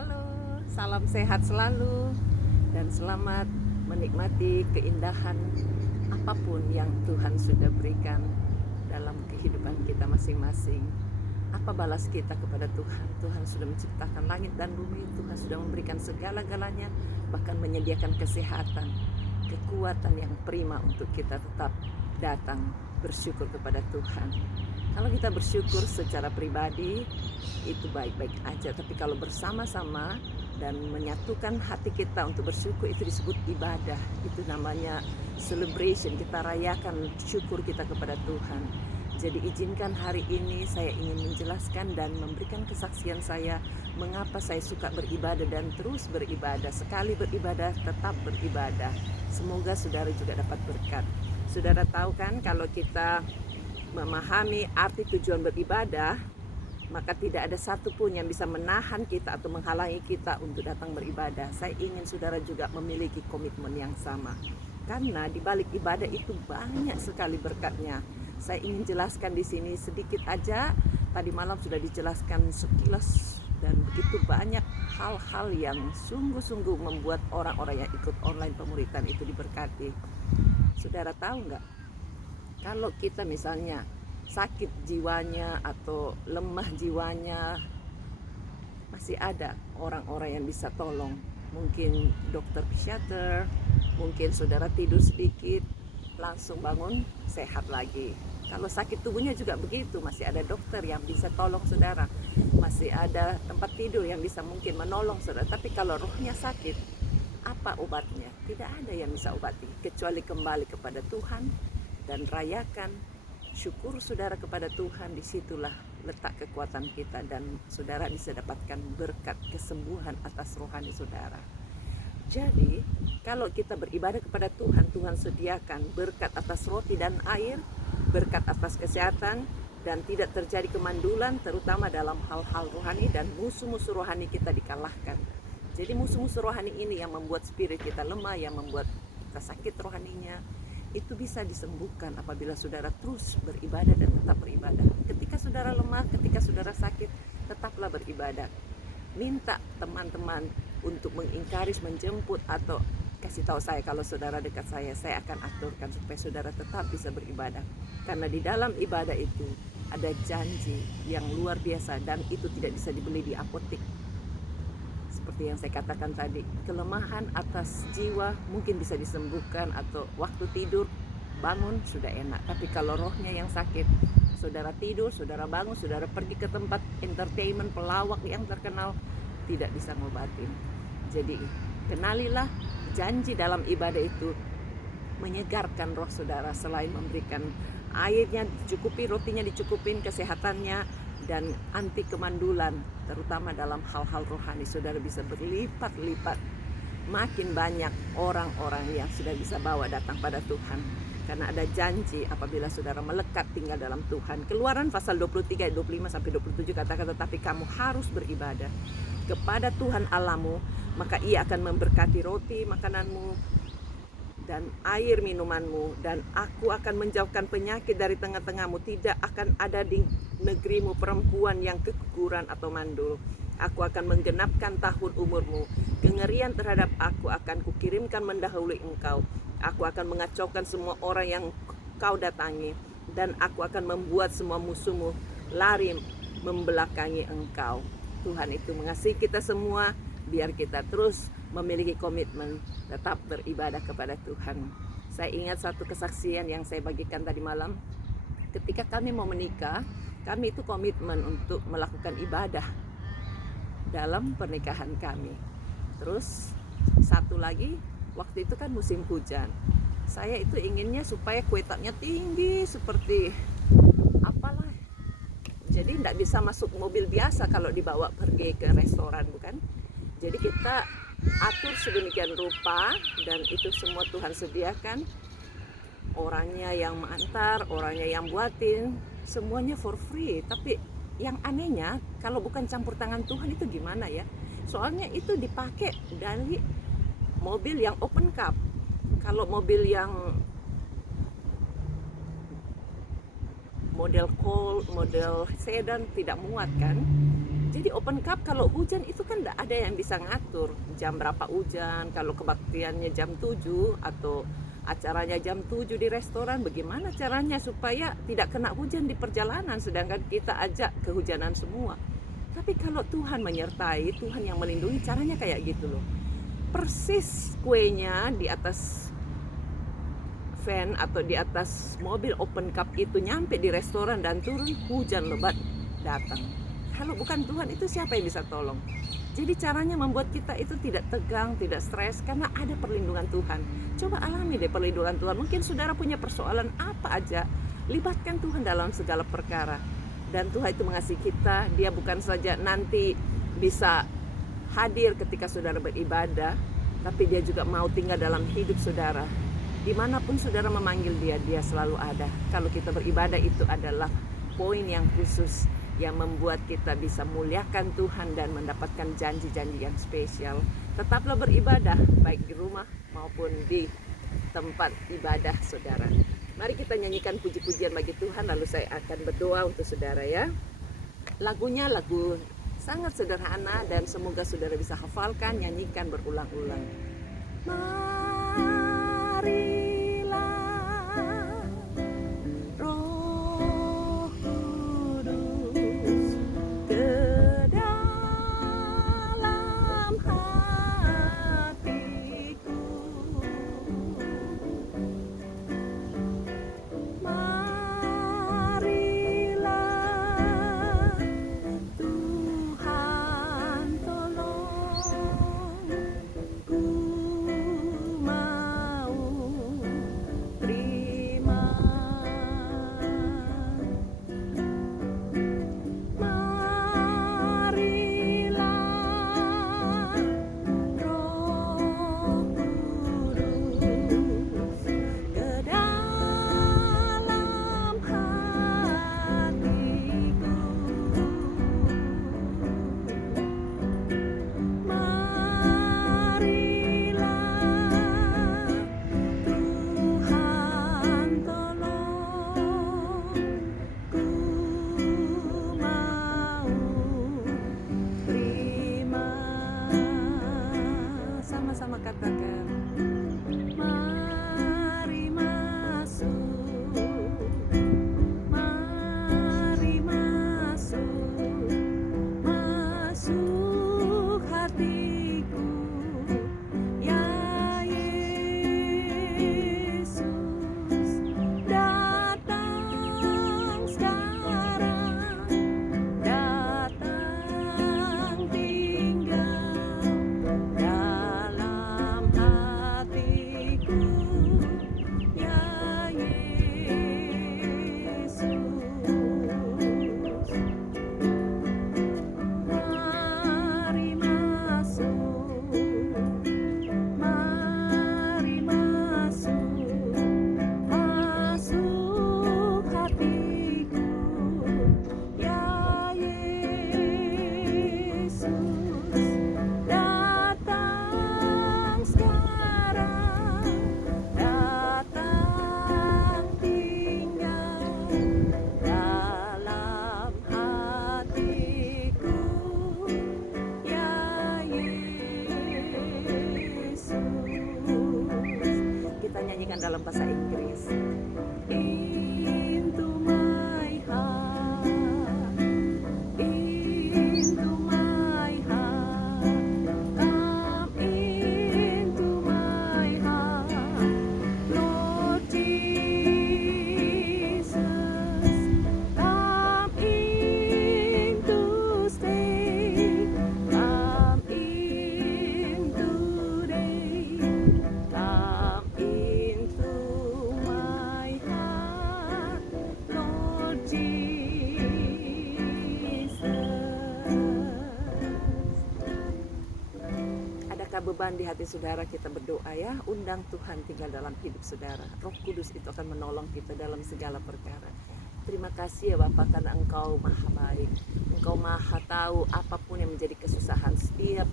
Halo, salam sehat selalu dan selamat menikmati keindahan apapun yang Tuhan sudah berikan dalam kehidupan kita masing-masing. Apa balas kita kepada Tuhan? Tuhan sudah menciptakan langit dan bumi, Tuhan sudah memberikan segala-galanya, bahkan menyediakan kesehatan, kekuatan yang prima untuk kita tetap datang bersyukur kepada Tuhan. Kalau kita bersyukur secara pribadi itu baik-baik aja, tapi kalau bersama-sama dan menyatukan hati kita untuk bersyukur itu disebut ibadah. Itu namanya celebration, kita rayakan syukur kita kepada Tuhan. Jadi izinkan hari ini saya ingin menjelaskan dan memberikan kesaksian saya mengapa saya suka beribadah dan terus beribadah. Sekali beribadah tetap beribadah. Semoga saudara juga dapat berkat. Saudara tahu kan, kalau kita memahami arti tujuan beribadah, maka tidak ada satupun yang bisa menahan kita atau menghalangi kita untuk datang beribadah. Saya ingin saudara juga memiliki komitmen yang sama, karena di balik ibadah itu banyak sekali berkatnya. Saya ingin jelaskan di sini sedikit aja. Tadi malam sudah dijelaskan sekilas dan begitu banyak hal-hal yang sungguh-sungguh membuat orang-orang yang ikut online pemuritan itu diberkati. Saudara tahu nggak? Kalau kita misalnya sakit jiwanya atau lemah jiwanya, masih ada orang-orang yang bisa tolong. Mungkin dokter psikiater, mungkin saudara tidur sedikit, langsung bangun sehat lagi. Kalau sakit tubuhnya juga begitu, masih ada dokter yang bisa tolong saudara. Masih ada tempat tidur yang bisa mungkin menolong saudara. Tapi kalau rohnya sakit, apa obatnya? Tidak ada yang bisa obati, kecuali kembali kepada Tuhan dan rayakan syukur saudara kepada Tuhan. Disitulah letak kekuatan kita dan saudara bisa dapatkan berkat kesembuhan atas rohani saudara. Jadi kalau kita beribadah kepada Tuhan, Tuhan sediakan berkat atas roti dan air, berkat atas kesehatan, dan tidak terjadi kemandulan terutama dalam hal-hal rohani, dan musuh-musuh rohani kita dikalahkan. Jadi musuh-musuh rohani ini yang membuat spirit kita lemah, yang membuat kita sakit rohaninya, itu bisa disembuhkan apabila saudara terus beribadah dan tetap beribadah. Ketika saudara lemah, ketika saudara sakit, tetaplah beribadah. Minta teman-teman untuk mengingkaris, menjemput, atau kasih tahu saya kalau saudara dekat saya akan aturkan supaya saudara tetap bisa beribadah. Karena di dalam ibadah itu ada janji yang luar biasa dan itu tidak bisa dibeli di apotek. Seperti yang saya katakan tadi, kelemahan atas jiwa mungkin bisa disembuhkan, atau waktu tidur bangun sudah enak. Tapi kalau rohnya yang sakit, saudara tidur, saudara bangun, saudara pergi ke tempat entertainment, pelawak yang terkenal, tidak bisa ngobatin. Jadi kenalilah janji dalam ibadah itu menyegarkan roh saudara. Selain memberikan airnya dicukupi, rotinya dicukupin, kesehatannya, dan anti kemandulan, terutama dalam hal-hal rohani, saudara bisa berlipat-lipat. Makin banyak orang-orang yang sudah bisa bawa datang pada Tuhan, karena ada janji apabila saudara melekat tinggal dalam Tuhan. Keluaran pasal 23 ayat 25 sampai 27 katakan, tetapi kamu harus beribadah kepada Tuhan Allahmu, maka Ia akan memberkati roti makananmu dan air minumanmu, dan aku akan menjauhkan penyakit dari tengah-tengahmu. Tidak akan ada di negerimu perempuan yang keguguran atau mandul. Aku akan menggenapkan tahun umurmu. Kengerian terhadap aku akan kukirimkan mendahului engkau. Aku akan mengacaukan semua orang yang kau datangi, dan aku akan membuat semua musuhmu lari membelakangi engkau. Tuhan itu mengasihi kita semua. Biar kita terus memiliki komitmen tetap beribadah kepada Tuhan. Saya ingat satu kesaksian yang saya bagikan tadi malam. Ketika kami mau menikah, kami itu komitmen untuk melakukan ibadah dalam pernikahan kami. Terus satu lagi, waktu itu kan musim hujan. Saya itu inginnya supaya kuitatnya tinggi seperti apalah. Jadi tidak bisa masuk mobil biasa kalau dibawa pergi ke restoran, bukan? Jadi kita atur sedemikian rupa, dan itu semua Tuhan sediakan. Orangnya yang mengantar, orangnya yang buatin, semuanya for free. Tapi yang anehnya, kalau bukan campur tangan Tuhan itu gimana ya? Soalnya itu dipakai dari mobil yang open cup. Kalau mobil yang model Colt, model sedan tidak muat kan. Jadi open cup kalau hujan itu kan tidak ada yang bisa ngatur jam berapa hujan. Kalau kebaktiannya jam 7 atau acaranya jam 7 di restoran, bagaimana caranya supaya tidak kena hujan di perjalanan sedangkan kita ajak kehujanan semua. Tapi kalau Tuhan menyertai, Tuhan yang melindungi, caranya kayak gitu loh. Persis kuenya di atas van atau di atas mobil open cup itu nyampe di restoran dan turun, hujan lebat datang. Kalau bukan Tuhan itu siapa yang bisa tolong? Jadi caranya membuat kita itu tidak tegang, tidak stres karena ada perlindungan Tuhan. Coba alami deh perlindungan Tuhan. Mungkin saudara punya persoalan apa aja, libatkan Tuhan dalam segala perkara. Dan Tuhan itu mengasihi kita. Dia bukan saja nanti bisa hadir ketika saudara beribadah, tapi dia juga mau tinggal dalam hidup saudara. Dimanapun saudara memanggil dia, dia selalu ada. Kalau kita beribadah itu adalah poin yang khusus yang membuat kita bisa muliakan Tuhan dan mendapatkan janji-janji yang spesial. Tetaplah beribadah, baik di rumah maupun di tempat ibadah saudara. Mari kita nyanyikan puji-pujian bagi Tuhan, lalu saya akan berdoa untuk saudara ya. Lagunya lagu sangat sederhana dan semoga saudara bisa hafalkan, nyanyikan berulang-ulang. Marilah Roh Kudus ke dalam hatiku. Marilah Tuhan tolong, ku mau terima. Marilah Roh Kudus ke dalam hatiku. Marilah Tuhan tolong, ku mau terima. Sama-sama katakan, mari masuk, mari masuk, masuk hatiku, ya Yesus, datang sekarang, datang tinggal dalam hatiku, ya Yesus. Mari masuk, mari masuk, masuk hatiku, ya Yesus, datang sekarang, datang tinggal dalam hatiku, ya Yesus. Kita nyanyikan dalam bahasa Inggris. Into my heart, into my heart, come into my heart, Lord Jesus, come in to stay, come in today, come into my heart, Lord Jesus. Adakah beban di hati saudara? Kita berdoa ya, undang Tuhan tinggal dalam hidup saudara. Roh Kudus itu akan menolong kita dalam segala perkara. Terima kasih ya Bapak, karena Engkau maha baik, Engkau maha tahu apapun yang menjadi kesusahan setiap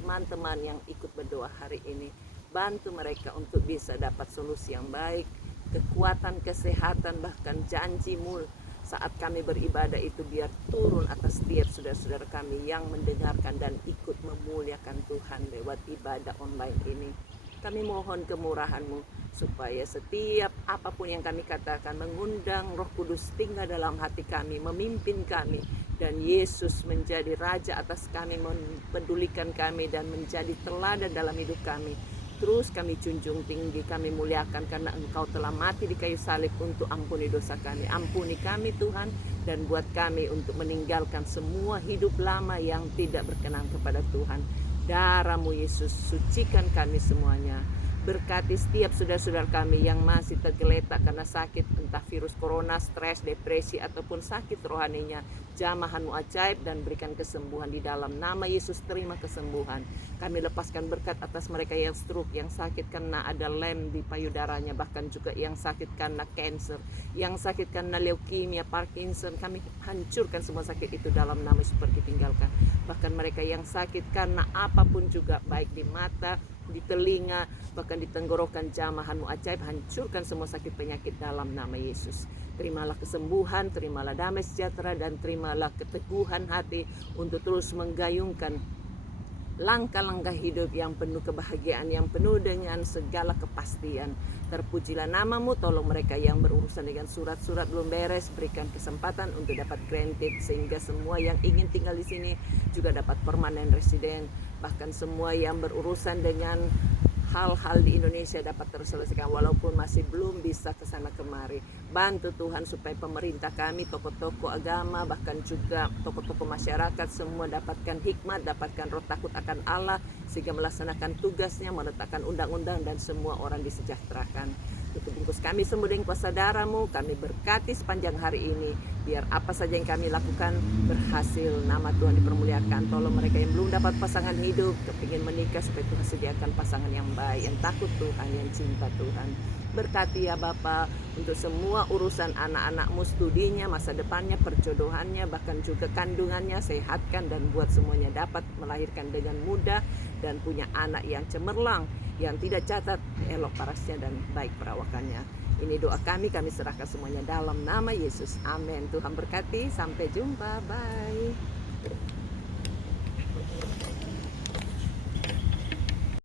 teman-teman yang ikut berdoa hari ini. Bantu mereka untuk bisa dapat solusi yang baik, kekuatan, kesehatan, bahkan janji-Mu saat kami beribadah itu biar turun atas setiap saudara-saudara kami yang mendengarkan dan ikut memuliakan Tuhan lewat ibadah online ini. Kami mohon kemurahan-Mu supaya setiap apapun yang kami katakan mengundang Roh Kudus tinggal dalam hati kami, memimpin kami, dan Yesus menjadi Raja atas kami, mempedulikan kami dan menjadi teladan dalam hidup kami. Terus kami junjung tinggi, kami muliakan karena Engkau telah mati di kayu salib untuk ampuni dosa kami. Ampuni kami Tuhan, dan buat kami untuk meninggalkan semua hidup lama yang tidak berkenan kepada Tuhan. Darah-Mu Yesus, sucikan kami semuanya. Berkati setiap saudara-saudara kami yang masih tergeletak karena sakit, entah virus corona, stres, depresi, ataupun sakit rohaninya. Jamah-Mu ajaib dan berikan kesembuhan di dalam nama Yesus. Terima kesembuhan. Kami lepaskan berkat atas mereka yang stroke, yang sakit karena ada lem di payudaranya, bahkan juga yang sakit karena cancer, yang sakit karena leukemia, Parkinson. Kami hancurkan semua sakit itu dalam nama Yesus, pergi tinggalkan. Bahkan mereka yang sakit karena apapun juga, baik di mata, di telinga, bahkan di tenggorokan, jamah-Mu ajaib, hancurkan semua sakit penyakit dalam nama Yesus. Terimalah kesembuhan, terimalah damai sejahtera, dan terimalah keteguhan hati untuk terus menggayungkan langkah-langkah hidup yang penuh kebahagiaan, yang penuh dengan segala kepastian. Terpujilah nama-Mu, tolong mereka yang berurusan dengan surat-surat belum beres, berikan kesempatan untuk dapat granted, sehingga semua yang ingin tinggal di sini juga dapat permanen resident. Bahkan semua yang berurusan dengan hal-hal di Indonesia dapat terselesaikan walaupun masih belum bisa ke sana kemari. Bantu Tuhan supaya pemerintah kami, tokoh-tokoh agama, bahkan juga tokoh-tokoh masyarakat semua dapatkan hikmat, dapatkan roh takut akan Allah, sehingga melaksanakan tugasnya, meletakkan undang-undang, dan semua orang disejahterakan. Tutup bungkus kami semua dengan kuasa darah-Mu. Kami berkati sepanjang hari ini, biar apa saja yang kami lakukan berhasil, nama Tuhan dipermuliakan. Tolong mereka yang belum dapat pasangan hidup, kepingin menikah, supaya Tuhan sediakan pasangan yang baik, yang takut Tuhan, yang cinta Tuhan. Berkati ya Bapa untuk semua urusan anak-anak-Mu, studinya, masa depannya, perjodohannya, bahkan juga kandungannya. Sehatkan dan buat semuanya dapat melahirkan dengan mudah dan punya anak yang cemerlang, yang tidak cacat, elok parasnya, dan baik perawakannya. Ini doa kami serahkan semuanya dalam nama Yesus. Amin. Tuhan berkati. Sampai jumpa. Bye.